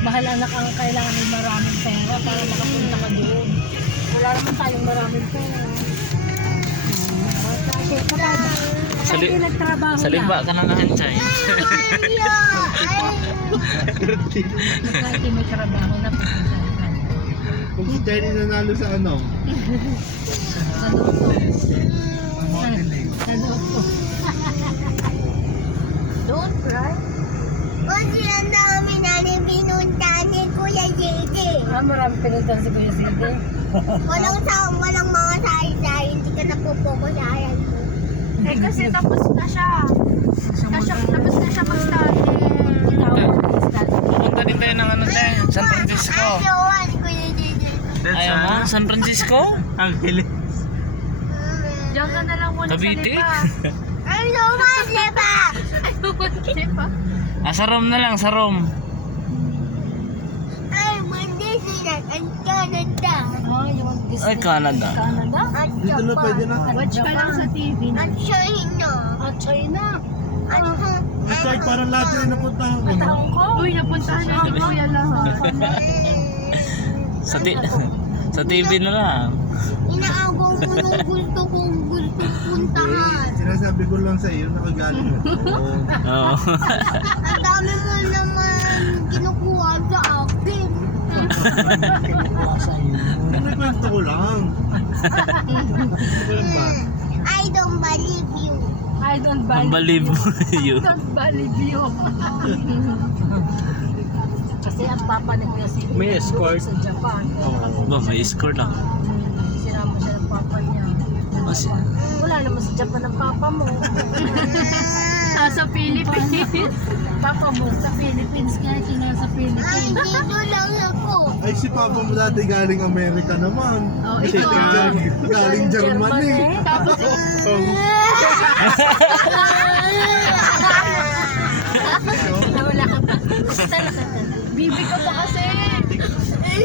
Mahal anak ang kailangan ng maraming pera para makapunta ka doon. Wala naman tayong maraming pera. Salimba ka na nahanchay. Kahit may trabaho na pupunta. Kung si Jenny nanalo sa ano? Sa loto. Sa loto. Don't cry. Kasi ang dami namin pinuntahan ni Kuya JJ. Marami pinuntan si Kuya Sidi. Walang mga sari-sari, hindi ka napupokus sa ayan ko. Eh kasi tapos na siya. Tapos na siya mag-study. Pupunta din tayo ng ano tayo, San Francisco. Ayawan, Kuya JJ. Ayaw mo? San Francisco? Ang hilig. Diyan ka na lang muna Cavite? sa lipa. Ayawan, diba? Ayawan, lipa. Sa Rome na lang, sa Rome. Ay, mandi sila ang Canada. Yung Disney. Ay, Canada. Canada? At Dito na pwede na. Watch ka lang sa TV. At China. At China. At At kahit parang lahat yung napuntahan ko, At no? Hong Kong. Uy, napuntahan na ni Kuya lahat. Sa TV na lang. inaagaw ko nung gusto kong puntahan. Sinasabi ko lang sa iyo, nakagaling ako. Oo. Ang dami mo naman kinukuha sa akin. Kinukuha sa iyo. Nagkwento ko lang. Walang ba? I don't believe you. I don't Ang believe baliw you. Don't believe you. Kasi ang papa ni Kuya Sidi. May escort. Sa Japan. Ba, may escort ah. Sinama siya ng papa niya. Wala naman sa Japan ang papa mo. Sa Philippines. Papa mo sa Philippines kaya nasa Ay, Philippines. dito lang ako. Ay, si Papa mo dati galing Amerika naman. Oh, Kasi ikaw. galing Germany. Tapos, Wala ka pa. bibi ka pa kasi. Ay,